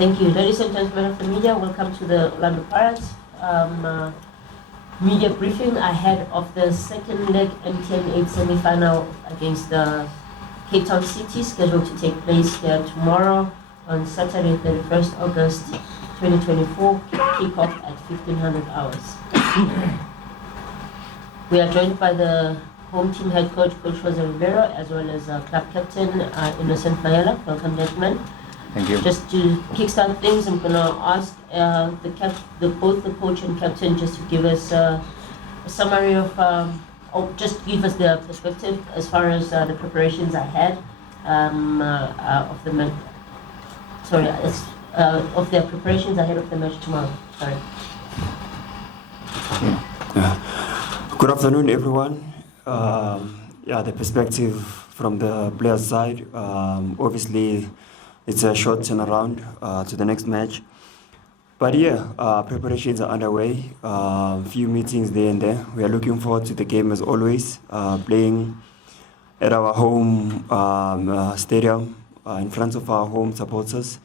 Thank you. Ladies and gentlemen of the media, welcome to the Orlando Pirates media briefing ahead of the second leg MTN 8 semi-final against the Cape Town City, scheduled to take place here tomorrow on Saturday, 31st August 2024, kick-off at 1500 hours. We are joined by the home team head coach, Coach Riveiro, as well as club captain, Innocent Maela. Welcome, gentlemen. Thank you. Just to kickstart things, I'm going to ask both the coach and captain just to give us a summary of, or just give us their perspective as far as the preparations ahead of the match. Sorry, of their preparations ahead of the match tomorrow. Sorry. Good afternoon, everyone. The perspective from the players' side. Obviously, it's a short turnaround to the next match. But preparations are underway. Few meetings there and there. We are looking forward to the game as always, playing at our home stadium in front of our home supporters.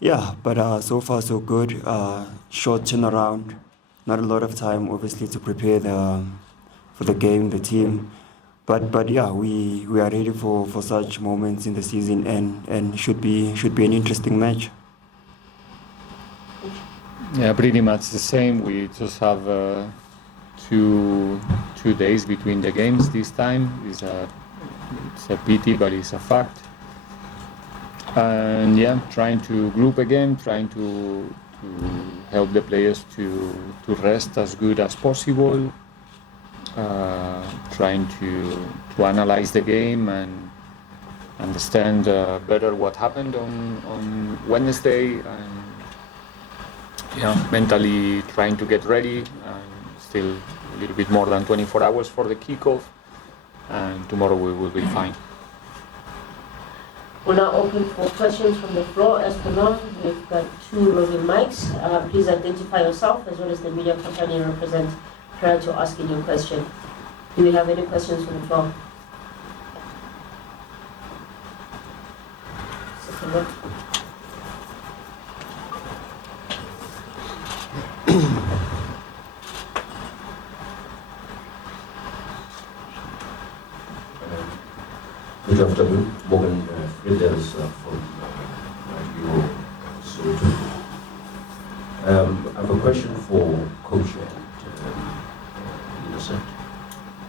But so far so good. Short turnaround, not a lot of time obviously to prepare for the game, the team. But we are ready for such moments in the season, and should be an interesting match. Yeah, pretty much the same. We just have 2 days between the games this time. It's a pity, but it's a fact. And trying to group again, trying to help the players to rest as good as possible. Trying to analyze the game and understand better what happened on Wednesday, and mentally trying to get ready. And still a little bit more than 24 hours for the kickoff, and tomorrow we will be fine. We're now open for questions from the floor. As per now, we've got 2 roving mics. Please identify yourself as well as the media company you represent prior to asking your question. Do we have any questions from the floor? Good afternoon, Morgan Friedels from Riveiro, Soweto. I have a question for Coach Innocent.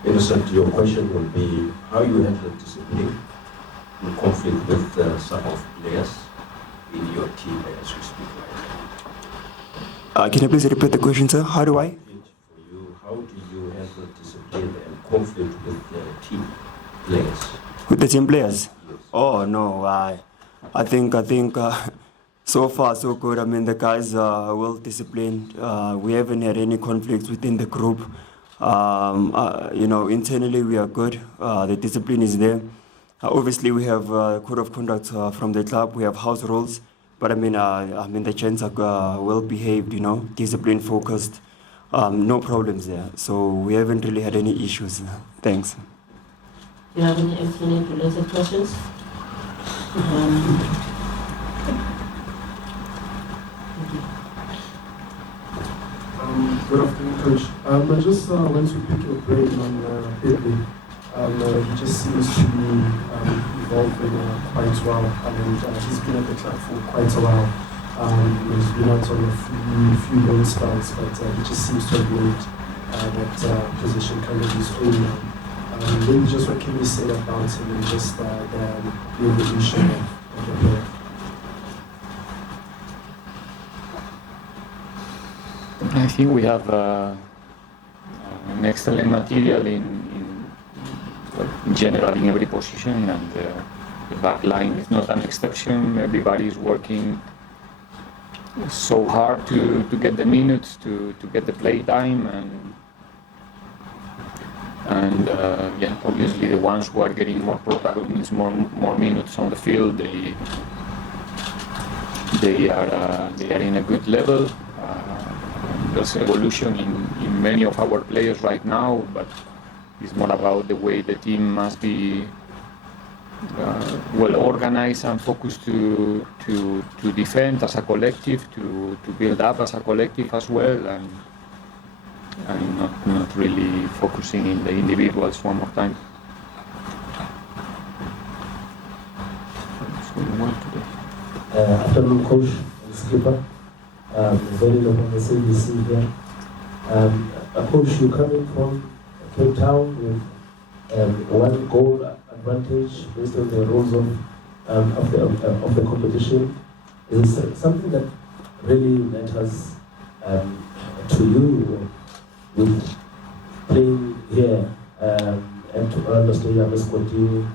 Innocent, your question will be how you handle discipline in conflict with some of players in your team as we speak right now. Can you please repeat the question, sir? How do I? For you, how do you handle discipline and conflict with team players? With the team players? Yes. Oh no, I think so far so good. I mean, the guys are well disciplined. We haven't had any conflicts within the group. Internally we are good. The discipline is there. Obviously we have code of conduct from the club. We have house rules, but the gents are well behaved. Discipline focused. No problems there. So we haven't really had any issues. Thanks. Do you have any MTN related questions? Good afternoon, Coach. I just want to pick your brain on Italy. He just seems to be evolving quite well, and he's been at the club for quite a while. He's been out on a few loan spells, but he just seems to have made that position kind of his own now. Maybe just what can you say about him and just the evolution of the player? I think we have an excellent material in general in every position, and the backline is not an exception. Everybody is working so hard to get the minutes, to get the play time, and obviously the ones who are getting more protagonism, more minutes on the field, they are in a good level. There's evolution in many of our players right now, but it's more about the way the team must be well organized and focused to defend as a collective, to build up as a collective as well, and not really focusing in the individuals one more time. It's going well today. Afternoon, coach and skipper. Very low on the CBC here. Coach, you're coming from Cape Town with one goal advantage based on the rules of the competition. Is it something that really matters to you with playing here and to understand your must continue?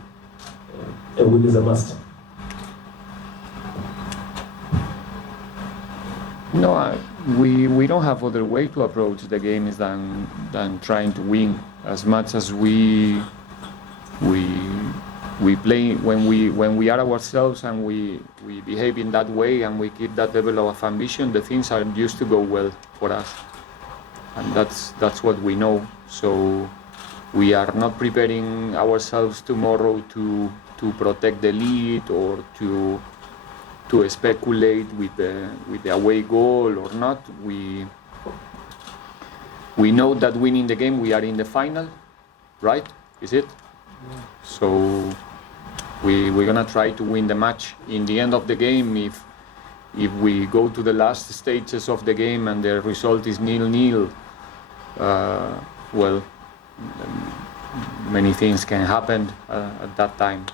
A win is a must. No, we don't have other way to approach the games than trying to win. As much as we play when we are ourselves and we behave in that way and we keep that level of ambition, the things are used to go well for us, and that's what we know. So we are not preparing ourselves tomorrow to protect the lead or to speculate with the away goal or not. We know that winning the game, we are in the final, right? Is it? Yeah. So we're gonna try to win the match. In the end of the game, if we go to the last stages of the game and the result is 0-0, well, many things can happen at that time.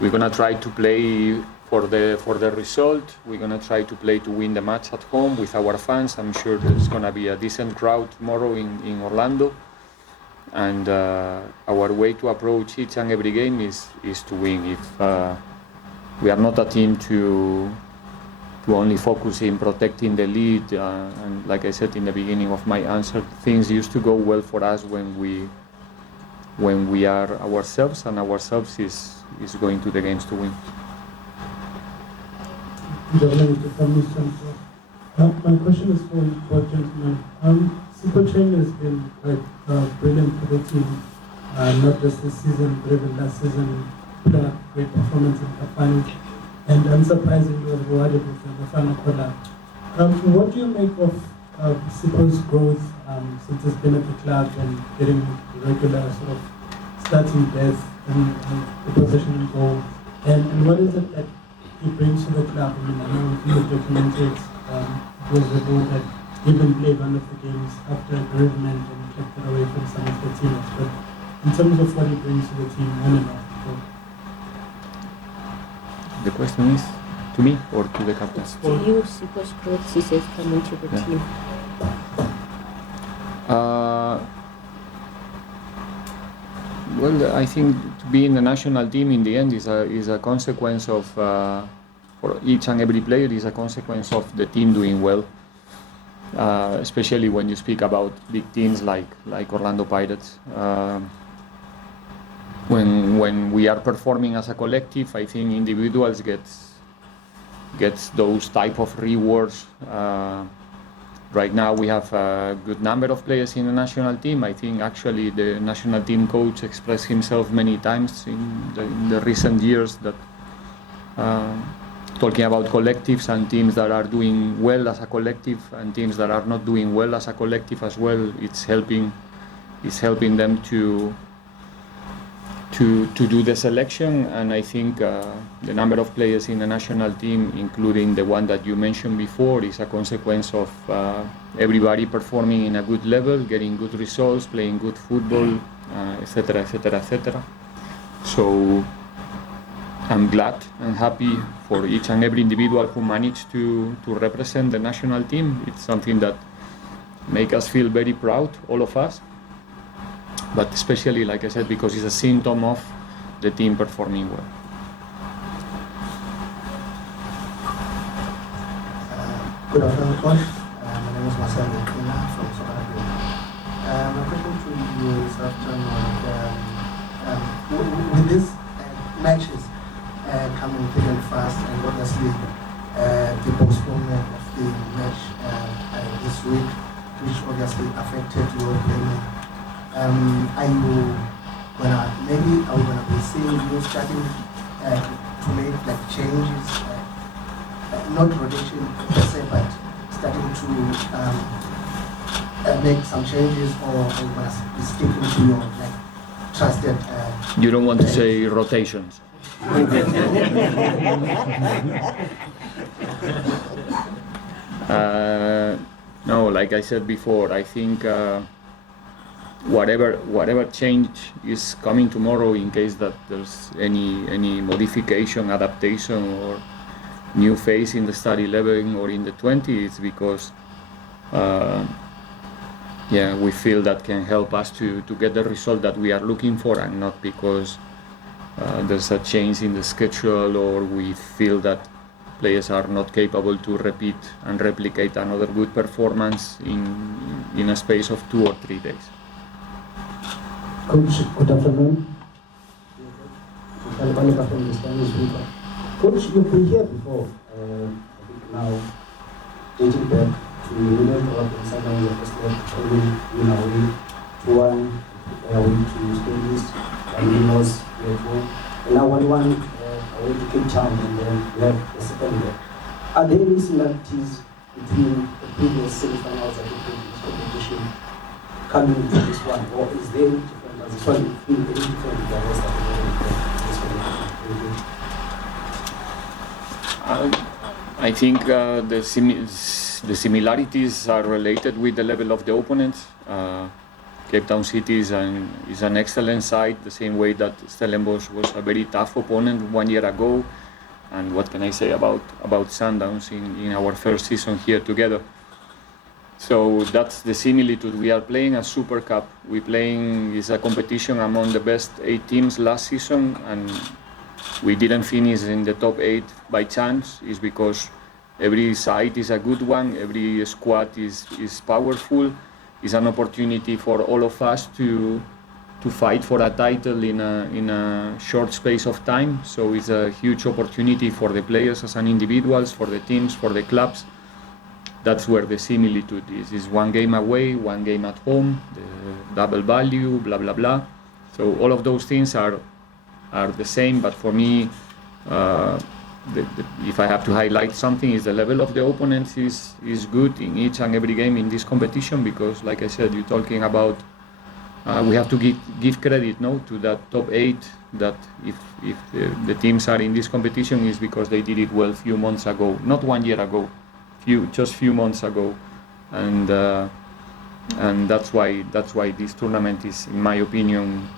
We're gonna try to play for the result. We're gonna try to play to win the match at home with our fans. I'm sure there's gonna be a decent crowd tomorrow in Orlando, and our way to approach each and every game is to win. If we are not a team to only focus in protecting the lead, and like I said in the beginning of my answer, things used to go well for us when we are ourselves, and ourselves is going to the games to win. My question is for both gentlemen. Super Train has been quite brilliant for the team, not just this season, but even last season, put a great performance in the final, and unsurprisingly was rewarded with the final quarter. What do you make of Super's growth since it's been at the club and getting regular sort of starting depth and the position and goal? And what is it that he brings to the club? I mean, I know he was documented, it was revealed that he even played one of the games after bereavement and kept it away from some of the teammates. But in terms of what he brings to the team, on and off the court. The question is to me or to the captain? To you, Super's growth since he's come into the team. Well, I think to be in the national team in the end is a consequence of, for each and every player, is a consequence of the team doing well. Especially when you speak about big teams like Orlando Pirates. When we are performing as a collective, I think individuals gets those type of rewards. Right now we have a good number of players in the national team. I think actually the national team coach expressed himself many times in the recent years that talking about collectives and teams that are doing well as a collective and teams that are not doing well as a collective as well. It's helping them to do the selection, and I think the number of players in the national team, including the one that you mentioned before, is a consequence of everybody performing in a good level, getting good results, playing good football, etc., etc., etc. So I'm glad and happy for each and every individual who managed to represent the national team. It's something that makes us feel very proud, all of us. But especially, like I said, because it's a symptom of the team performing well. Good afternoon, coach. My name is Marcel from Soweto. My question to you is with these matches coming thick and fast, and obviously the postponement of the match this week, which obviously affected your playing. Are we gonna be seeing you starting to make like changes, not rotation per se, but starting to make some changes, or must be sticking to your like trusted. You don't want to say rotations. No, like I said before, I think whatever change is coming tomorrow, in case that there's any modification, adaptation, or new phase in the start 11 or in the 20, it's because we feel that can help us to get the result that we are looking for, and not because there's a change in the schedule, or we feel that players are not capable to repeat and replicate another good performance in a space of 2 or 3 days. Coach, good afternoon. Coach, you've been here before. I think now, dating back to Riveiro and sometimes the first leg, win away to 1, away to States, and we lost 4. And now 1-1 away to Cape Town, and then we have the second leg. Are there any similarities between the previous semi-finals and the previous competition coming into this one, or is there any difference? Does this one feel very different with the rest of the I think the similarities are related with the level of the opponents. Cape Town City is an excellent side, the same way that Stellenbosch was a very tough opponent 1 year ago. And what can I say about Sundowns in our first season here together? So that's the similitude. We are playing a Super Cup. Is a competition among the best 8 teams last season, and we didn't finish in the top 8 by chance. It's because every side is a good one, every squad is powerful. It's an opportunity for all of us to fight for a title in a short space of time. So it's a huge opportunity for the players as an individuals, for the teams, for the clubs. That's where the similitude is. It's 1 game away, 1 game at home, the double value, blah blah blah. So all of those things are the same, but for me, if I have to highlight something, is the level of the opponents is good in each and every game in this competition, because, like I said, you're talking about we have to give credit, to that top 8. That if the teams are in this competition, is because they did it well few months ago, not 1 year ago, just few months ago, and that's why this tournament is, in my opinion,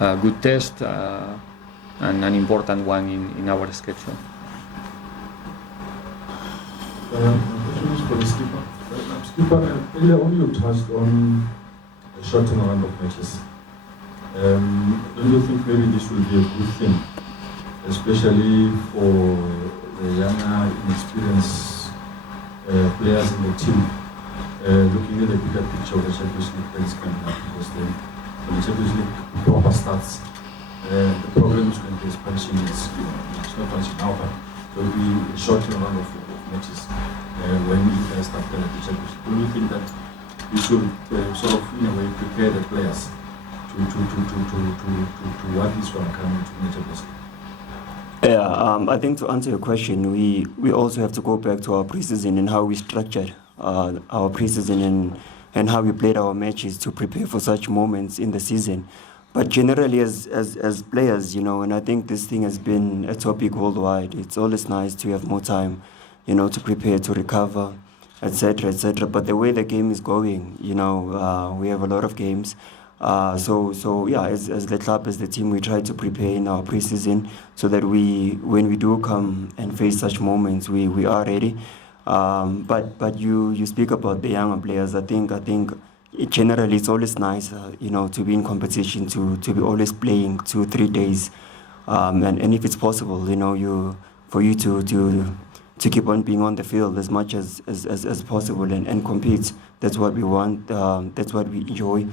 a good test and an important one in our schedule. My question is for the skipper. Skipper, earlier on you touched on a short turnaround of matches. Don't you think maybe this will be a good thing, especially for the younger, inexperienced players in the team, looking at the bigger picture of the Champions League that is coming up? Because then when the Champions League proper starts, the problem is going to be expansion. It's not punishing now, but there will be a short turnaround of matches when you guys start playing at the Champions League. Do you think that you should sort of, in a way, prepare the players to what is going to come into the Champions League? Yeah, I think to answer your question, we also have to go back to our preseason and how we structured our preseason and how we played our matches to prepare for such moments in the season. But generally, as players, and I think this thing has been a topic worldwide, it's always nice to have more time, to prepare, to recover, etc., etc. But the way the game is going, we have a lot of games. So yeah, as the club, as the team, we try to prepare in our preseason so that when we do come and face such moments, we are ready. But you speak about the younger players. I think generally it's always nice, to be in competition, to be always playing 2-3 days, and if it's possible, for you to keep on being on the field as much as possible and compete. That's what we want. That's what we enjoy.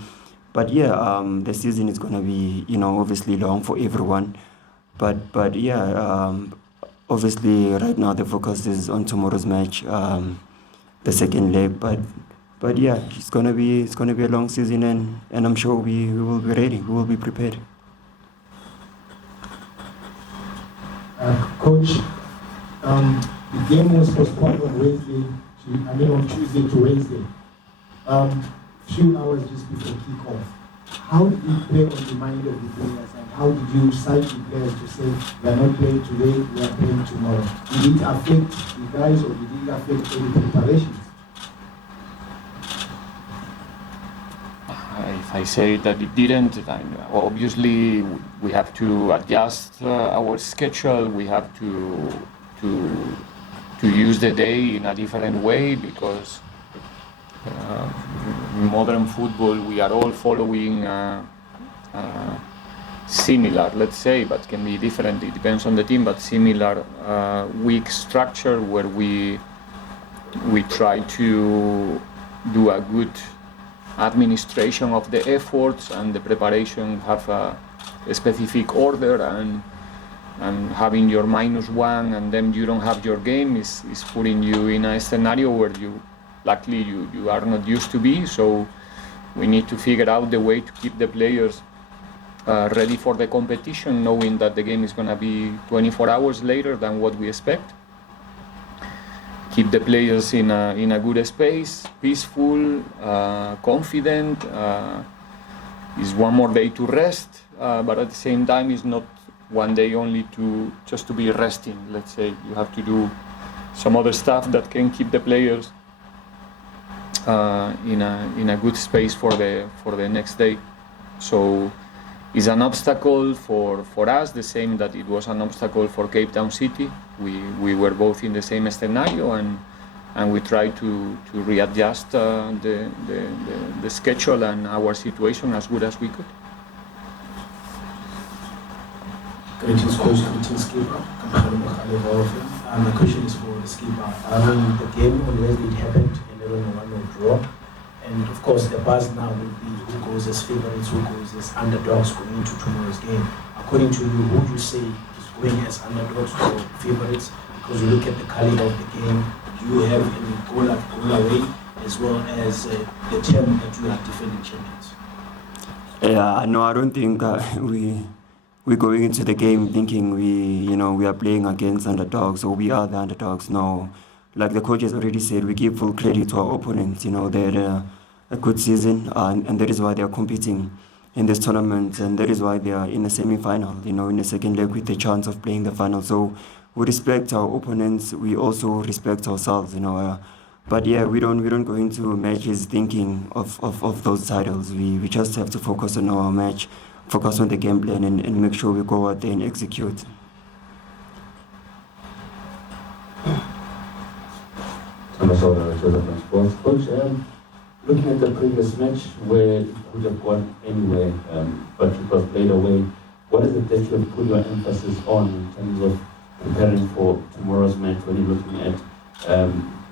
But yeah, the season is gonna be, obviously long for everyone. But yeah, obviously right now the focus is on tomorrow's match, the second leg. But yeah, it's gonna be a long season, and I'm sure we will be ready. We will be prepared. Coach, the game was postponed on on Tuesday to Wednesday. Few hours just before kickoff. How did you play on the mind of the players, and how did you cite the players to say we are not playing today, we are playing tomorrow? Did it affect the guys, or did it affect any preparations? If I say that it didn't, then obviously we have to adjust our schedule. We have to use the day in a different way, because in modern football we are all following similar, let's say, but can be different. It depends on the team, but similar week structure where we try to do a good administration of the efforts, and the preparation have a specific order, and having your -1 and then you don't have your game is putting you in a scenario where luckily you are not used to be. So we need to figure out the way to keep the players ready for the competition, knowing that the game is going to be 24 hours later than what we expect. Keep the players in a good space, peaceful, confident. Is one more day to rest, but at the same time it's not one day only just to be resting. Let's say you have to do some other stuff that can keep the players in a good space for the next day. So it's an obstacle for us, the same that it was an obstacle for Cape Town City. We were both in the same scenario, and we tried to readjust the schedule and our situation as good as we could. Greetings, coach. Greetings, skipper. My question is for the skipper. The game on Wednesday it happened, and everyone won a draw. And of course, the buzz now will be who goes as favorites, who goes as underdogs going into tomorrow's game. According to you, who would you say is going as underdogs or favorites? Because you look at the caliber of the game, you have a goal away, as well as the term that you are defending champions. Yeah, no, I don't think we're going into the game thinking we are playing against underdogs, or we are the underdogs. No, like the coach has already said, we give full credit to our opponents. They had a good season, and that is why they are competing in this tournament, and that is why they are in the semi-final, in the second leg with the chance of playing the final. So we respect our opponents, we also respect ourselves, but yeah, we don't go into matches thinking of those titles. We just have to focus on our match, focus on the game plan, and make sure we go out there and execute. Coach, looking at the previous match where it could have gone anywhere, but it was played away, what is it that you have put your emphasis on in terms of preparing for tomorrow's match, when you're looking at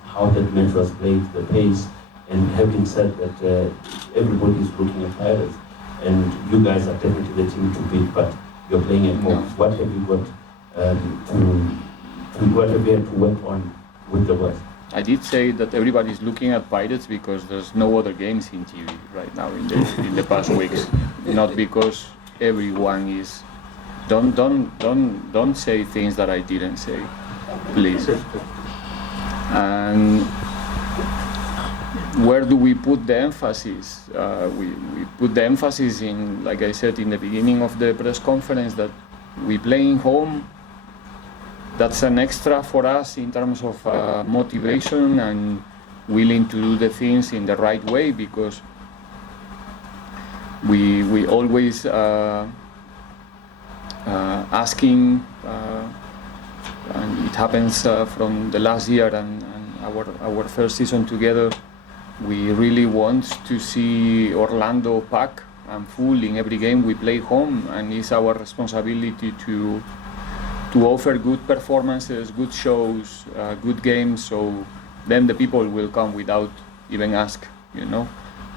how that match was played, the pace, and having said that everybody is looking at Pirates, and you guys are definitely the team to beat, but you're playing at home. What have you got what have you had to work on with the West? I did say that everybody is looking at Pirates because there's no other games in TV right now in the past weeks. Not because everyone is. Don't say things that I didn't say, please. And where do we put the emphasis? We put the emphasis in, like I said in the beginning of the press conference, that we playing home. That's an extra for us in terms of motivation and willing to do the things in the right way, because we always asking, and it happens from the last year and our first season together. We really want to see Orlando pack and full in every game we play home, and it's our responsibility to offer good performances, good shows, good games, so then the people will come without even ask,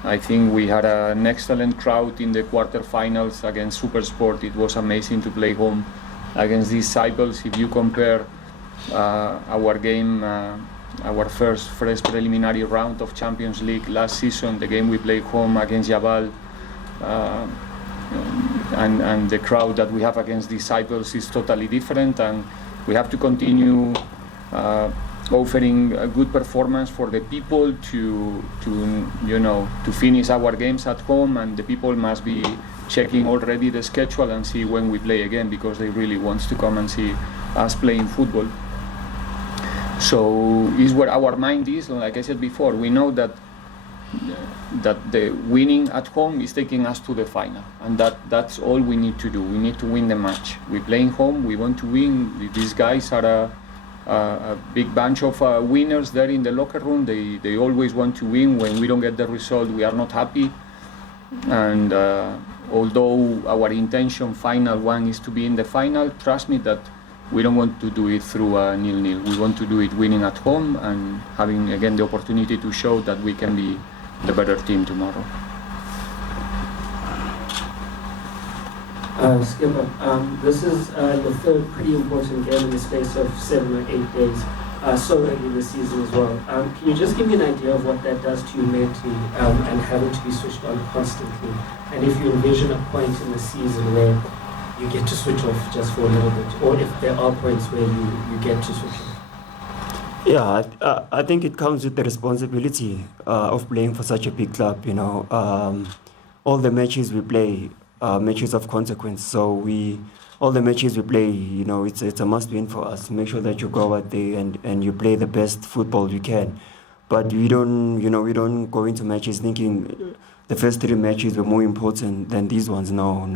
I think we had an excellent crowd in the quarterfinals against Supersport. It was amazing to play home against these Cycles. If you compare our game, our first preliminary round of Champions League last season, the game we played home against Jabal, and the crowd that we have against Disciples is totally different, and we have to continue offering a good performance for the people to finish our games at home, and the people must be checking already the schedule and see when we play again, because they really want to come and see us playing football. So is where our mind is. Like I said before, we know that the winning at home is taking us to the final, and that's all we need to do. We need to win the match. We're playing home, we want to win. These guys are a big bunch of winners there in the locker room. They always want to win. When we don't get the result, we are not happy. And although our intention, final one, is to be in the final, trust me that we don't want to do it through a 0-0. We want to do it winning at home and having again the opportunity to show that we can be the better team tomorrow. Skipper, this is the third pretty important game in the space of 7 or 8 days, so early in the season as well. Can you just give me an idea of what that does to you mentally and having to be switched on constantly? And if you envision a point in the season where you get to switch off just for a little bit, or if there are points where you get to switch off? Yeah, I think it comes with the responsibility of playing for such a big club. All the matches we play are matches of consequence. So all the matches we play, it's a must-win for us. Make sure that you go out there and you play the best football you can. But we don't go into matches thinking the first 3 matches were more important than these ones. No,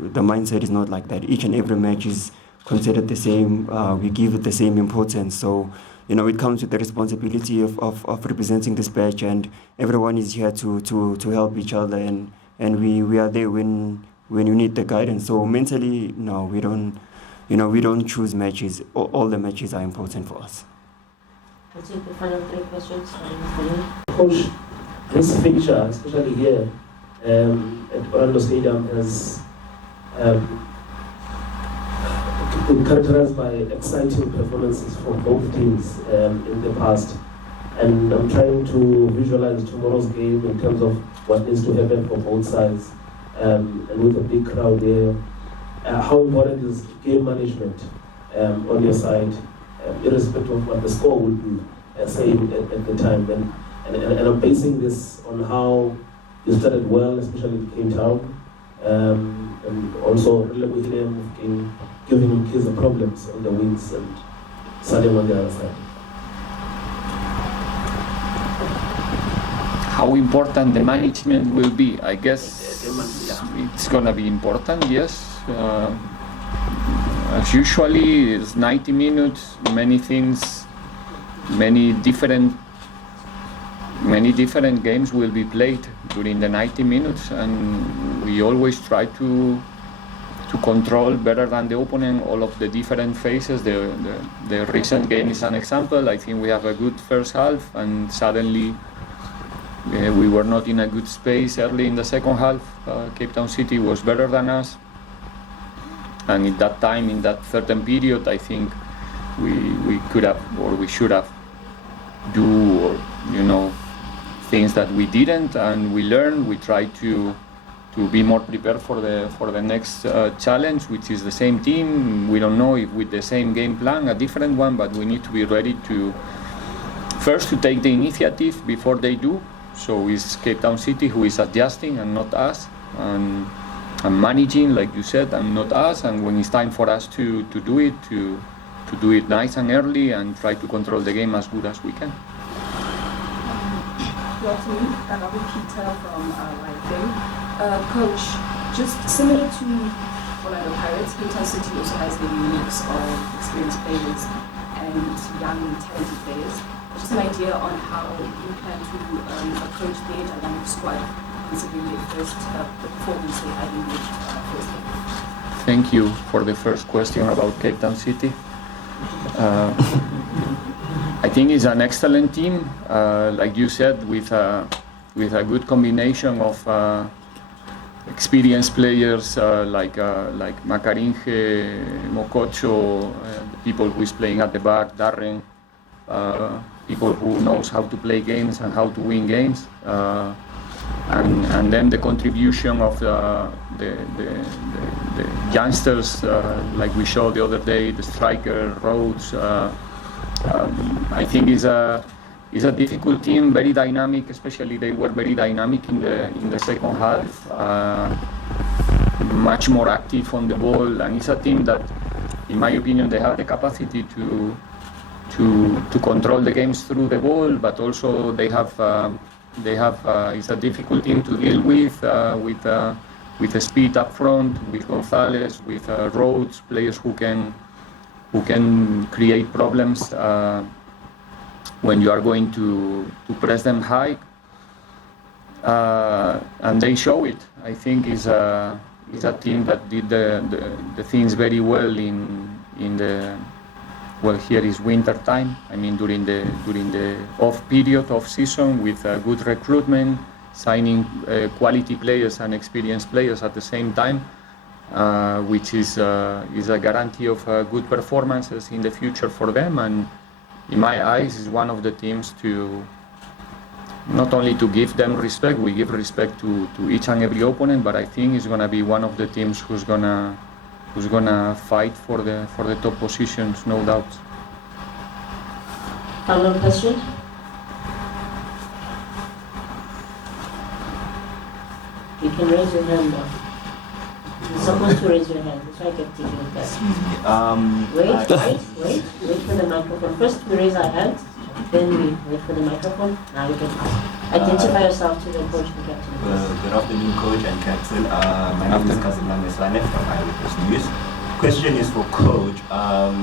the mindset is not like that. Each and every match is considered the same. We give it the same importance. So, it comes with the responsibility of representing this badge, and everyone is here to help each other, and we are there when you need the guidance. So mentally, no, we don't choose matches. All the matches are important for us. I'll take the final 3 questions. Coach, this fixture, especially here at Orlando Stadium, has been characterized by exciting performances from both teams in the past. And I'm trying to visualize tomorrow's game in terms of what needs to happen for both sides. And with a big crowd there, how important is game management on your side, irrespective of what the score will be, saying at the time? And I'm basing this on how you started well, especially in Cape Town, and also with him giving him kids the problems on the wings and Salim on the other side. How important the management will be, I guess it's gonna be important, yes. As usually, it's 90 minutes, many things, many different games will be played during the 90 minutes, and we always try to control better than the opponent all of the different phases. The recent game is an example. I think we have a good first half, and suddenly we were not in a good space early in the second half. Cape Town City was better than us, and at that time, in that certain period, I think we could have, or we should have things that we didn't, and we learned. We try to be more prepared for the next challenge, which is the same team. We don't know if with the same game plan, a different one, but we need to be ready to first to take the initiative before they do. So it's Cape Town City who is adjusting and not us, and managing, like you said, and not us. And when it's time for us to do it, to do it nice and early and try to control the game as good as we can. Good afternoon, Robin Peter from Riveiro. Coach, just similar to Orlando Pirates, Cape Town City also has a mix of experienced players and young, talented players. Just an idea on how you plan to approach their dynamic squad, considering the performance they had in the first game. Thank you for the first question about Cape Town City. I think it's an excellent team, like you said, with a good combination of experienced players like Macaringe, Mokocho, people who is playing at the back, Darren, people who knows how to play games and how to win games, and then the contribution of the youngsters, like we showed the other day, the striker, Rhodes. I think is a difficult team, very dynamic. Especially they were very dynamic in the second half, much more active on the ball, and it's a team that, in my opinion, they have the capacity to control the games through the ball, but also they have it's a difficult team to deal with the speed up front, with Gonzalez, with Rhodes, players who can create problems when you are going to press them high, and they show it. I think is a team that did the things very well in the, well, here is winter time. I mean, during the off season, with good recruitment, signing quality players and experienced players at the same time, which is a guarantee of good performances in the future for them. And in my eyes, is one of the teams to not only to give them respect, we give respect to each and every opponent, but I think it's gonna be one of the teams who's gonna fight for the top positions, no doubt. Follow-up question? You can raise your hand now. You're supposed to raise your hand. That's why I kept taking it back. Excuse me. Wait for the microphone. First we raise our hands, then we wait for the microphone. Now you can identify yourself to the coach and captain. Good afternoon, coach and captain. My name is Kazimla Mesane from Eyewitness News. Question is for coach.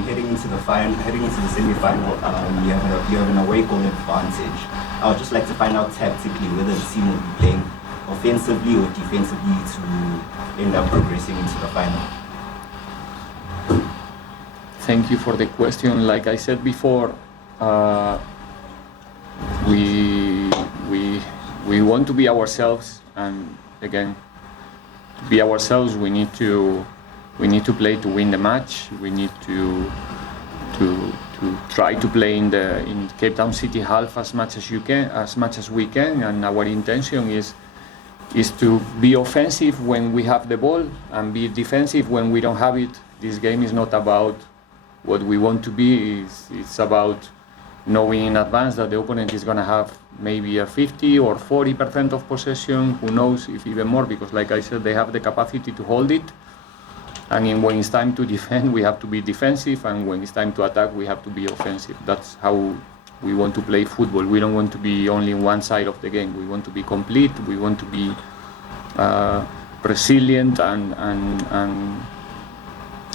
Heading into the semi-final, you have an away goal advantage. I would just like to find out tactically whether the team will be playing offensively or defensively to end up progressing into the final. Thank you for the question. Like I said before, we want to be ourselves, and again, to be ourselves, we need to play to win the match. We need to try to play in Cape Town City half as much as we can, and our intention is to be offensive when we have the ball and be defensive when we don't have it. This game is not about what we want to be. It's about knowing in advance that the opponent is going to have maybe a 50 or 40% of possession, who knows if even more, because like I said, they have the capacity to hold it. And when it's time to defend, we have to be defensive, and when it's time to attack, we have to be offensive. That's how we want to play football. We don't want to be only in one side of the game. We want to be complete. We want to be resilient and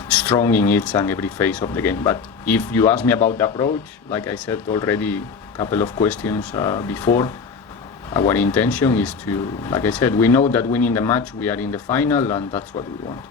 strong in each and every phase of the game. But if you ask me about the approach, like I said already a couple of questions before, our intention is to, like I said, we know that winning the match, we are in the final, and that's what we want.